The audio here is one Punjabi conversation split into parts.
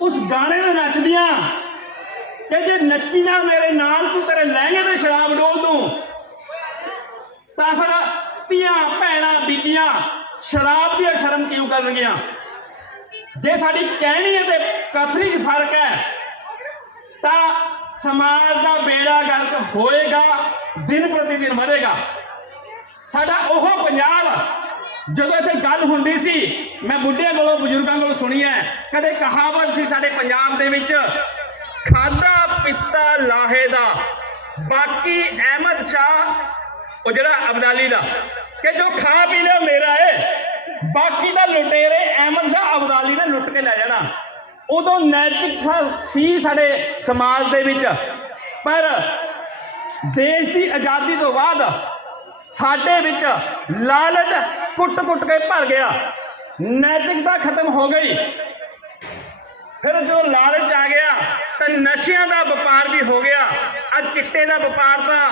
ਉਸ ਗਾਣੇ ਨੂੰ ਨੱਚਦੀਆਂ ਕਿ ਜੇ ਨੱਚੀ ਨਾ ਮੇਰੇ ਨਾਲ ਤੂੰ ਤੇਰੇ ਲਹਿੰਗੇ ਤੇ ਸ਼ਰਾਬ ਡੋਲ ਦੂੰ, ਤਾਂ ਫਿਰ ਧੀਆਂ, ਭੈਣਾਂ, ਬੀਬੀਆਂ ਸ਼ਰਾਬ ਦੀ ਸ਼ਰਮ ਕਿਉਂ ਕਰਨਗੀਆਂ? ਜੇ ਸਾਡੀ ਕਹਿਣੀ ਅਤੇ ਕਥਨੀ 'ਚ ਫ਼ਰਕ ਹੈ, ਤਾਂ ਸਮਾਜ ਦਾ ਬੇੜਾ ਗਰਕ ਹੋਏਗਾ, ਦਿਨ ਪ੍ਰਤੀ ਦਿਨ ਵਧੇਗਾ। ਸਾਡਾ ਉਹ ਪੰਜਾਬ ਜਦੋਂ ਇੱਥੇ ਗੱਲ ਹੁੰਦੀ ਸੀ, ਮੈਂ ਬੁੱਢਿਆਂ ਕੋਲੋਂ, ਬਜ਼ੁਰਗਾਂ ਕੋਲੋਂ ਸੁਣੀ ਹੈ, ਕਦੇ ਕਹਾਵਤ ਸੀ ਸਾਡੇ ਪੰਜਾਬ ਦੇ ਵਿੱਚ ਖਾਦਾ ਪਿੱਤਾ ਲਾਹੇ ਦਾ, ਬਾਕੀ ਅਹਿਮਦ ਸ਼ਾਹ ਉਹ ਜਿਹੜਾ ਅਬਦਾਲੀ ਦਾ। ਕਿ ਜੋ ਖਾ ਪੀ ਲਿਆ ਮੇਰਾ ਏ, ਬਾਕੀ ਦਾ ਲੁਟੇਰੇ ਅਹਿਮਦ ਸ਼ਾਹ ਅਬਦਾਲੀ ਨੇ ਲੁੱਟ ਕੇ ਲੈ ਜਾਣਾ। ਉਦੋਂ ਨੈਤਿਕਤਾ ਸੀ ਸਾਡੇ ਸਮਾਜ ਦੇ ਵਿੱਚ, ਪਰ ਦੇਸ਼ ਦੀ ਆਜ਼ਾਦੀ ਤੋਂ ਬਾਅਦ ਸਾਡੇ ਵਿੱਚ ਲਾਲਚ ਕੁੱਟ-ਕੁੱਟ ਕੇ ਭਰ ਗਿਆ। ਨੈਤਿਕਤਾ ਖਤਮ ਹੋ ਗਈ। ਫਿਰ ਜੋ ਲਾਲਚ ਆ ਗਿਆ, ਤਾਂ ਨਸ਼ਿਆਂ ਦਾ ਵਪਾਰ ਵੀ ਹੋ ਗਿਆ। ਆ ਚਿੱਟੇ ਦਾ ਵਪਾਰ ਤਾਂ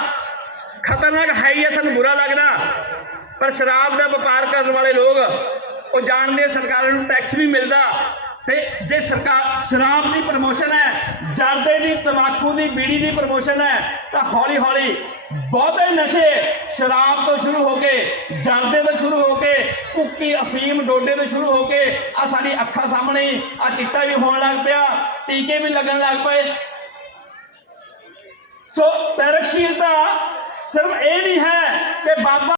ਖਤਰਨਾਕ ਹੈ ਹੀ ਹੈ, ਸਾਨੂੰ ਬੁਰਾ ਲੱਗਦਾ। ਪਰ ਸ਼ਰਾਬ ਦਾ ਵਪਾਰ ਕਰਨ ਵਾਲੇ ਲੋਕ, ਉਹ ਜਾਣਦੇ ਆ ਸਰਕਾਰਾਂ ਨੂੰ ਟੈਕਸ ਵੀ ਮਿਲਦਾ। ਤੇ ਜੇ ਸਰਕਾਰ ਸ਼ਰਾਬ ਦੀ ਪ੍ਰਮੋਸ਼ਨ ਹੈ, ਜਰਦੇ ਦੀ, ਤੰਬਾਕੂ ਦੀ, ਬੀੜੀ ਦੀ ਪ੍ਰਮੋਸ਼ਨ ਹੈ, ਤਾਂ ਹੌਲੀ ਹੌਲੀ ਬਹੁਤੇ ਨਸ਼ੇ ਸ਼ਰਾਬ ਤੋਂ ਸ਼ੁਰੂ ਹੋ ਕੇ, ਜਰਦੇ ਤੋਂ ਸ਼ੁਰੂ ਹੋ ਕੇ, ਕੁੱਕੀ, ਅਫੀਮ, ਡੋਡੇ ਤੋਂ ਸ਼ੁਰੂ ਹੋ ਕੇ ਆ ਸਾਡੀ ਅੱਖਾਂ ਸਾਹਮਣੇ ਆ ਚਿੱਟਾ ਵੀ ਹੋਣ ਲੱਗ ਪਿਆ, ਟੀਕੇ ਵੀ ਲੱਗਣ ਲੱਗ ਪਏ। ਸੋ ਤਰਕਸ਼ੀਲਤਾ ਸਿਰਫ ਇਹ ਨਹੀਂ ਹੈ ਕਿ ਬਾਬਾ